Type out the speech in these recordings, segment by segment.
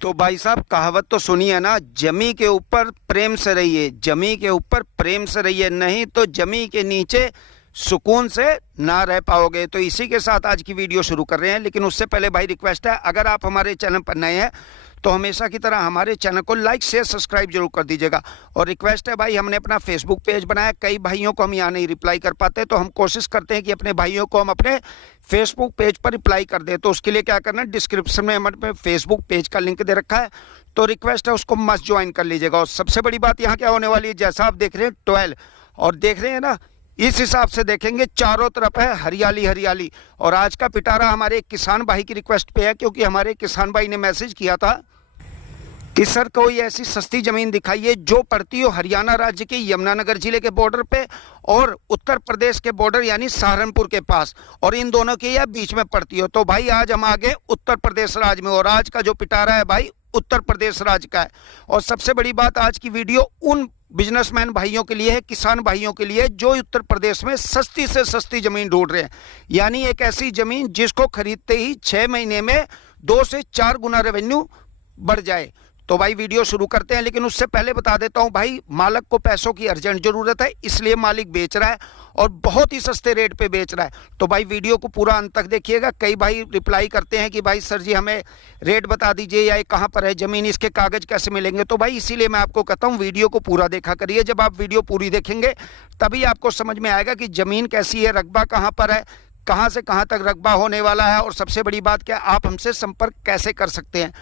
तो भाई साहब कहावत तो सुनी है ना, जमी के ऊपर प्रेम से रहिए, जमी के ऊपर प्रेम से रहिए, नहीं तो जमी के नीचे सुकून से ना रह पाओगे। तो इसी के साथ आज की वीडियो शुरू कर रहे हैं, लेकिन उससे पहले भाई रिक्वेस्ट है, अगर आप हमारे चैनल पर नए हैं तो हमेशा की तरह हमारे चैनल को लाइक शेयर सब्सक्राइब जरूर कर दीजिएगा। और रिक्वेस्ट है भाई, हमने अपना फेसबुक पेज बनाया, कई भाइयों को हम यहाँ नहीं रिप्लाई कर पाते, तो हम कोशिश करते हैं कि अपने भाइयों को हम अपने फेसबुक पेज पर रिप्लाई कर दें। तो उसके लिए क्या करना है, डिस्क्रिप्शन में हमारे फेसबुक पेज का लिंक दे रखा है, तो रिक्वेस्ट है उसको मस्ट ज्वाइन कर लीजिएगा। और सबसे बड़ी बात यहाँ क्या होने वाली है, जैसा आप देख रहे हैं 12 और देख रहे हैं ना, इस हिसाब से देखेंगे चारों तरफ है हरियाली हरियाली। और आज का पिटारा हमारे एक किसान भाई की रिक्वेस्ट पे है, क्योंकि हमारे किसान भाई ने मैसेज किया था कि सर कोई ऐसी सस्ती ज़मीन दिखाइए जो पड़ती हो हरियाणा राज्य के यमुनानगर जिले के बॉर्डर पे और उत्तर प्रदेश के बॉर्डर यानी सहारनपुर के पास, और इन दोनों के या बीच में पड़ती हो। तो भाई आज हम आ गए उत्तर प्रदेश राज्य में, और आज का जो पिटारा है भाई उत्तर प्रदेश राज्य का है। और सबसे बड़ी बात, आज की वीडियो उन बिजनेसमैन भाइयों के लिए है, किसान भाइयों के लिए, जो उत्तर प्रदेश में सस्ती से सस्ती ज़मीन ढूंढ रहे हैं, यानी एक ऐसी ज़मीन जिसको खरीदते ही 6 महीने में 2 से 4 गुना रेवेन्यू बढ़ जाए। तो भाई वीडियो शुरू करते हैं, लेकिन उससे पहले बता देता हूं भाई, मालिक को पैसों की अर्जेंट ज़रूरत है, इसलिए मालिक बेच रहा है और बहुत ही सस्ते रेट पे बेच रहा है। तो भाई वीडियो को पूरा अंत तक देखिएगा। कई भाई रिप्लाई करते हैं कि भाई सर जी हमें रेट बता दीजिए, या ये कहाँ पर है ज़मीन, इसके कागज़ कैसे मिलेंगे। तो भाई इसीलिए मैं आपको कहता हूँ वीडियो को पूरा देखा करिए। जब आप वीडियो पूरी देखेंगे तभी आपको समझ में आएगा कि ज़मीन कैसी है, रकबा कहाँ पर है, कहाँ से कहाँ तक रकबा होने वाला है, और सबसे बड़ी बात क्या, आप हमसे संपर्क कैसे कर सकते हैं।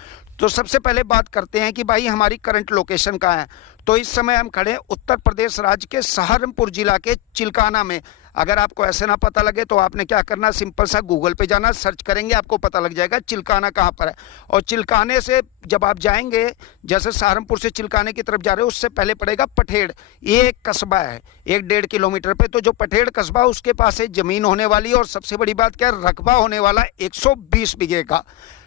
तो सबसे पहले बात करते हैं कि भाई हमारी करंट लोकेशन कहाँ है। तो इस समय हम खड़े हैं उत्तर प्रदेश राज्य के सहारनपुर जिला के चिल्काना में। अगर आपको ऐसे ना पता लगे तो आपने क्या करना, सिंपल सा गूगल पे जाना, सर्च करेंगे, आपको पता लग जाएगा चिल्काना कहाँ पर है। और चिल्काने से जब आप जाएंगे, जैसे सहारनपुर से चिल्काने की तरफ जा रहे हो, उससे पहले पड़ेगा पठेड़, ये एक कस्बा है 1-1.5 किलोमीटर पे। तो जो पठेड़ कस्बा, उसके पास एक ज़मीन होने वाली है, और सबसे बड़ी बात क्या, रकबा होने वाला 120 बीघे का,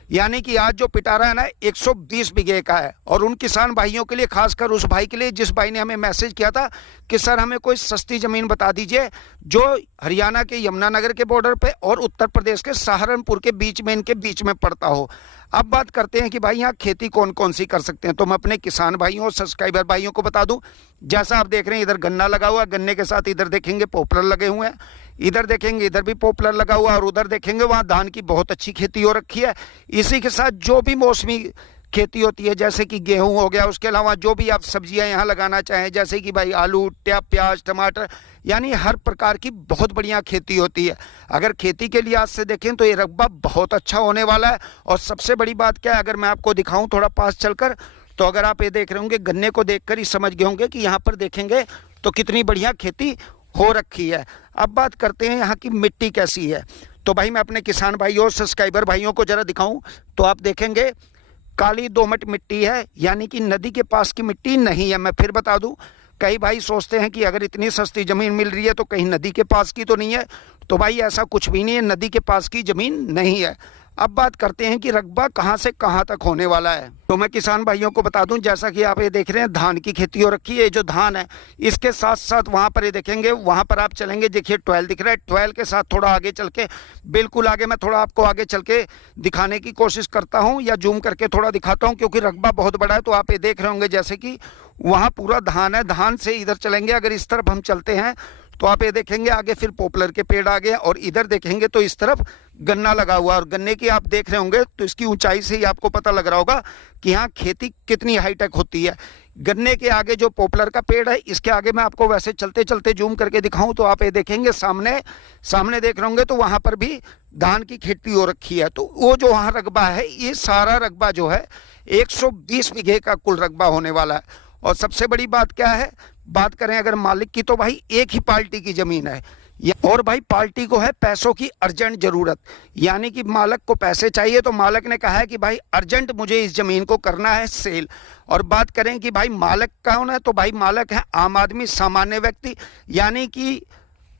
यानी कि आज जो पिटारा है ना 120 बीघे का है। और उन किसान भाइयों के लिए, खासकर उस भाई के लिए जिस भाई ने हमें मैसेज किया था कि सर हमें कोई सस्ती ज़मीन बता दीजिए जो हरियाणा के यमुनानगर के बॉर्डर पे और उत्तर प्रदेश के सहारनपुर के बीच में, इनके बीच में पड़ता हो। अब बात करते हैं कि भाई यहाँ खेती कौन कौन सी कर सकते हैं। तो मैं अपने किसान भाइयों और सब्सक्राइबर भाइयों को बता दूं, जैसा आप देख रहे हैं इधर गन्ना लगा हुआ है, गन्ने के साथ इधर देखेंगे पॉपुलर लगे हुए हैं, इधर देखेंगे इधर भी पॉपुलर लगा हुआ है, और उधर देखेंगे वहाँ धान की बहुत अच्छी खेती हो रखी है। इसी के साथ जो भी मौसमी खेती होती है, जैसे कि गेहूं हो गया, उसके अलावा जो भी आप सब्जियां यहाँ लगाना चाहें, जैसे कि भाई आलू, प्याज, टमाटर, यानी हर प्रकार की बहुत बढ़िया खेती होती है। अगर खेती के लिहाज से देखें तो ये रकबा बहुत अच्छा होने वाला है। और सबसे बड़ी बात क्या है, अगर मैं आपको दिखाऊं थोड़ा पास चलकर, तो अगर आप ये देख रहे होंगे, गन्ने को देखकर ही समझ गए होंगे कि यहाँ पर देखेंगे तो कितनी बढ़िया खेती हो रखी है। अब बात करते हैं यहाँ की मिट्टी कैसी है। तो भाई मैं अपने किसान भाइयों और सब्सक्राइबर भाइयों को जरा दिखाऊं तो आप देखेंगे काली दोमट मिट्टी है, यानी कि नदी के पास की मिट्टी नहीं है। मैं फिर बता दूं, कई भाई सोचते हैं कि अगर इतनी सस्ती ज़मीन मिल रही है तो कहीं नदी के पास की तो नहीं है। तो भाई ऐसा कुछ भी नहीं है, नदी के पास की ज़मीन नहीं है। अब बात करते हैं कि रकबा कहाँ से कहाँ तक होने वाला है। तो मैं किसान भाइयों को बता दूं, जैसा कि आप ये देख रहे हैं धान की खेती हो रखी है। ये जो धान है, इसके साथ साथ वहाँ पर ये देखेंगे, वहाँ पर आप चलेंगे, देखिए 12 दिख रहा है, 12 के साथ थोड़ा आगे चल के, बिल्कुल आगे, मैं थोड़ा आपको आगे चल के दिखाने की कोशिश करता हूँ, या जूम करके थोड़ा दिखाता हूँ, क्योंकि रकबा बहुत बड़ा है। तो आप ये देख रहे होंगे जैसे कि वहाँ पूरा धान है, धान से इधर चलेंगे, अगर इस तरफ हम चलते हैं तो आप ये देखेंगे आगे फिर पॉपुलर के पेड़ आ गए, और इधर देखेंगे तो इस तरफ गन्ना लगा हुआ है। और गन्ने की आप देख रहे होंगे तो इसकी ऊंचाई से ही आपको पता लग रहा होगा कि यहाँ खेती कितनी हाईटेक होती है। गन्ने के आगे जो पॉपुलर का पेड़ है, इसके आगे मैं आपको वैसे चलते चलते जूम करके दिखाऊं तो आप ये देखेंगे सामने देख रहे होंगे, तो वहाँ पर भी धान की खेती हो रखी है। तो वो जो वहाँ रकबा है, ये सारा रकबा जो है 120 बीघे का कुल रकबा होने वाला है। और सबसे बड़ी बात क्या है, बात करें अगर मालिक की, तो भाई एक ही पार्टी की ज़मीन है, और भाई पार्टी को है पैसों की अर्जेंट ज़रूरत, यानी कि मालिक को पैसे चाहिए। तो मालिक ने कहा है कि भाई अर्जेंट मुझे इस ज़मीन को करना है सेल। और बात करें कि भाई मालिक कौन है, तो भाई मालिक है आम आदमी, सामान्य व्यक्ति, यानी कि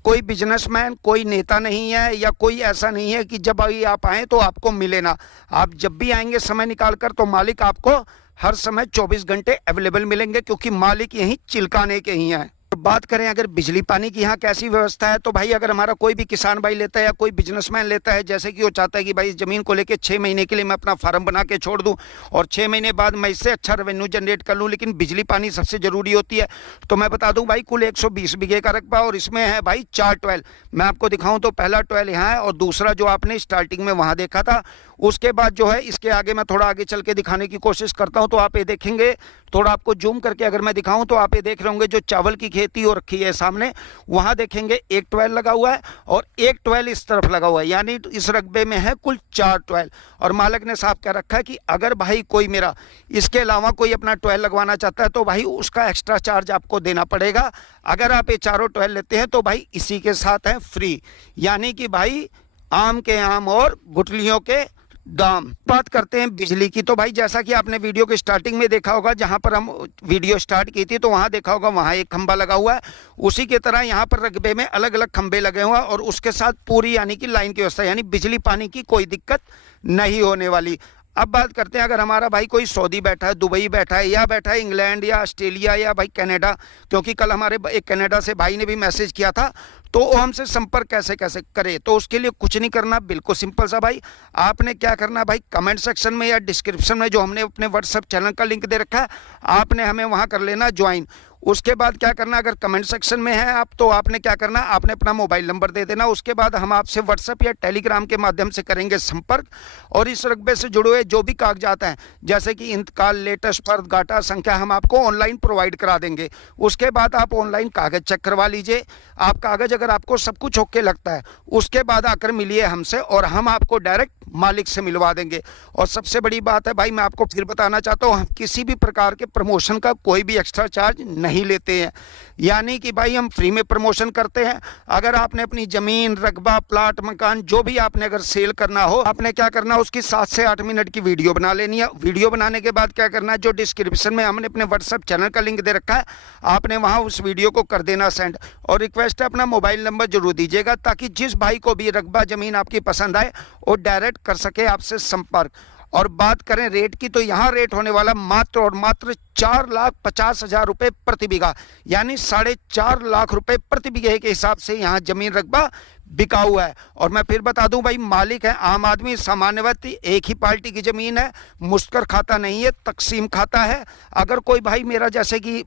कोई बिजनेसमैन, कोई नेता नहीं है, या कोई ऐसा नहीं है कि जब अभी आप आएँ तो आपको मिले ना। आप जब भी आएंगे समय निकाल कर, तो मालिक आपको हर समय 24 घंटे अवेलेबल मिलेंगे, क्योंकि मालिक यहीं चिल्काने के ही हैं। बात करें अगर बिजली पानी की यहाँ कैसी व्यवस्था है, तो भाई अगर हमारा कोई भी किसान भाई लेता है या कोई बिजनेसमैन लेता है, जैसे कि वो चाहता है कि भाई इस ज़मीन को लेके 6 महीने के लिए मैं अपना फार्म बना के छोड़ दूं और 6 महीने बाद मैं इससे अच्छा रेवेन्यू जनरेट कर लूं, लेकिन बिजली पानी सबसे ज़रूरी होती है, तो मैं बता दूं भाई कुल 120 बीघे का रकबा और इसमें है भाई 4 ट्वेल। मैं आपको दिखाऊं तो पहला ट्वेल यहाँ है और दूसरा जो आपने स्टार्टिंग में वहाँ देखा था, उसके बाद जो है इसके आगे मैं थोड़ा आगे चल के दिखाने की कोशिश करता हूं, तो आप ये देखेंगे, थोड़ा आपको जूम करके अगर मैं दिखाऊं तो आप ये देख रहे होंगे जो चावल की खेती हो रखी है सामने, वहां देखेंगे 1 ट्वेल लगा हुआ है और 1 ट्वेल इस तरफ लगा हुआ है, यानी इस रकबे में है कुल 4 ट्वेल। और मालिक ने साफ कह रखा है कि अगर भाई कोई मेरा इसके अलावा कोई अपना ट्वेल लगवाना चाहता है तो भाई उसका एक्स्ट्रा चार्ज आपको देना पड़ेगा। अगर आप ये चारों ट्वेल लेते हैं तो भाई इसी के साथ है फ्री, यानी कि भाई आम के आम और गुठलियों के दाम। बात करते हैं बिजली की, तो भाई जैसा कि आपने वीडियो के स्टार्टिंग में देखा होगा, जहां पर हम वीडियो स्टार्ट की थी तो वहां देखा होगा वहां एक खंबा लगा हुआ है, उसी की तरह यहां पर रकबे में अलग अलग खंबे लगे हुए हैं और उसके साथ पूरी यानी कि लाइन की व्यवस्था, यानी बिजली पानी की कोई दिक्कत नहीं होने वाली। अब बात करते हैं अगर हमारा भाई कोई सऊदी बैठा है, दुबई बैठा है या बैठा है इंग्लैंड या ऑस्ट्रेलिया या भाई कनाडा, क्योंकि कल हमारे एक कनाडा से भाई ने भी मैसेज किया था, तो वो हमसे संपर्क कैसे कैसे करे, तो उसके लिए कुछ नहीं करना, बिल्कुल सिंपल सा भाई। आपने क्या करना भाई, कमेंट सेक्शन में या डिस्क्रिप्शन में जो हमने अपने व्हाट्सएप चैनल का लिंक दे रखा है, आपने हमें वहाँ कर लेना ज्वाइन। उसके बाद क्या करना, अगर कमेंट सेक्शन में है आप तो आपने क्या करना, आपने अपना मोबाइल नंबर दे देना, उसके बाद हम आपसे व्हाट्सएप या टेलीग्राम के माध्यम से करेंगे संपर्क और इस रकबे से जुड़े हुए जो भी कागजात हैं जैसे कि इंतकाल, लेटेस्ट फर्द, गाटा संख्या हम आपको ऑनलाइन प्रोवाइड करा देंगे। उसके बाद आप ऑनलाइन कागज चेक करवा लीजिए, आप कागज अगर आपको सब कुछ ओके लगता है उसके बाद आकर मिलिए हमसे और हम आपको डायरेक्ट मालिक से मिलवा देंगे। और सबसे बड़ी बात है भाई, मैं आपको फिर बताना चाहता हूँ, हम किसी भी प्रकार के प्रमोशन का कोई भी एक्स्ट्रा चार्ज नहीं लेते हैं, यानी कि भाई हम फ्री में प्रमोशन करते हैं। अगर आपने अपनी ज़मीन, रकबा, प्लाट, मकान जो भी आपने अगर सेल करना हो, आपने क्या करना है, उसकी 7 से 8 मिनट की वीडियो बना लेनी है। वीडियो बनाने के बाद क्या करना है, जो डिस्क्रिप्शन में हमने अपने व्हाट्सएप चैनल का लिंक दे रखा है, आपने वहाँ उस वीडियो को कर देना सेंड। और रिक्वेस्ट है अपना मोबाइल नंबर जरूर दीजिएगा ताकि जिस भाई को भी रकबा ज़मीन आपकी पसंद आए वो डायरेक्ट कर सके आपसे संपर्क। और बात करें रेट की, तो यहाँ रेट होने वाला मात्र और मात्र 4,50,000 रुपये प्रति बीघा, यानी 4.5 लाख रुपए प्रति बीघे के हिसाब से यहाँ जमीन रकबा बिका हुआ है। और मैं फिर बता दूं भाई, मालिक है आम आदमी, सामान्य व्यक्ति, एक ही पार्टी की ज़मीन है, मुश्तर खाता नहीं है, तकसीम खाता है। अगर कोई भाई मेरा जैसे कि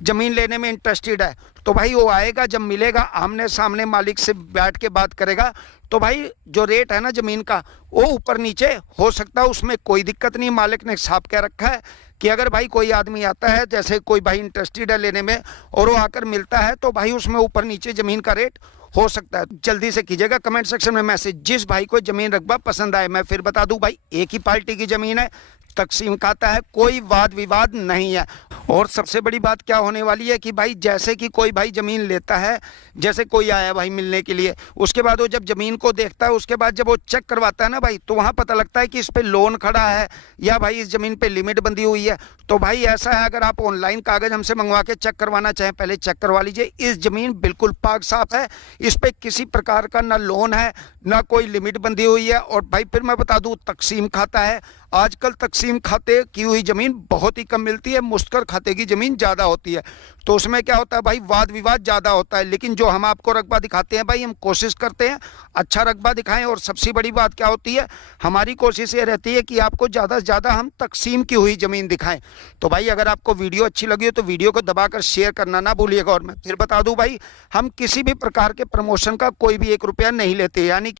ज़मीन लेने में इंटरेस्टेड है तो भाई वो आएगा, जब मिलेगा आमने सामने मालिक से बैठ के बात करेगा, तो भाई जो रेट है ना ज़मीन का वो ऊपर नीचे हो सकता है, उसमें कोई दिक्कत नहीं। मालिक ने साफ कह रखा है कि अगर भाई कोई आदमी आता है, जैसे कोई भाई इंटरेस्टेड है लेने में और वो आकर मिलता है, तो भाई उसमें ऊपर नीचे ज़मीन का रेट हो सकता है। जल्दी से कीजिएगा कमेंट सेक्शन में मैसेज, जिस भाई को ज़मीन रकबा पसंद आए। मैं फिर बता दूं भाई, एक ही पार्टी की ज़मीन है, तकसीम खाता है, कोई वाद विवाद नहीं है। और सबसे बड़ी बात क्या होने वाली है कि भाई जैसे कि कोई भाई ज़मीन लेता है, जैसे कोई आया भाई मिलने के लिए, उसके बाद वो जब ज़मीन को देखता है, उसके बाद जब वो चेक करवाता है ना भाई, तो वहाँ पता लगता है कि इस पे लोन खड़ा है या भाई इस ज़मीन पे लिमिट बंधी हुई है। तो भाई ऐसा है, अगर आप ऑनलाइन कागज़ हमसे मंगवा के चेक करवाना चाहें, पहले चेक करवा लीजिए। इस ज़मीन बिल्कुल पाक साफ है, इस पर किसी प्रकार का ना लोन है ना कोई लिमिट बंधी हुई है। और भाई फिर मैं बता दूँ, तकसीम खाता है। आजकल तकसीम खाते की हुई ज़मीन बहुत ही कम मिलती है, मुश्तर खाते की ज़मीन ज़्यादा होती है, तो उसमें क्या होता है भाई, वाद विवाद ज़्यादा होता है। लेकिन जो हम आपको रकबा दिखाते हैं भाई, हम कोशिश करते हैं अच्छा रकबा दिखाएं। और सबसे बड़ी बात क्या होती है, हमारी कोशिश ये रहती है कि आपको ज़्यादा से ज़्यादा हम तकसीम की हुई ज़मीन दिखाएं। तो भाई अगर आपको वीडियो अच्छी लगी हो तो वीडियो को दबाकर शेयर करना ना भूलिएगा। और मैं फिर बता दूँ भाई, हम किसी भी प्रकार के प्रमोशन का कोई भी 1 रुपया नहीं लेते, यानी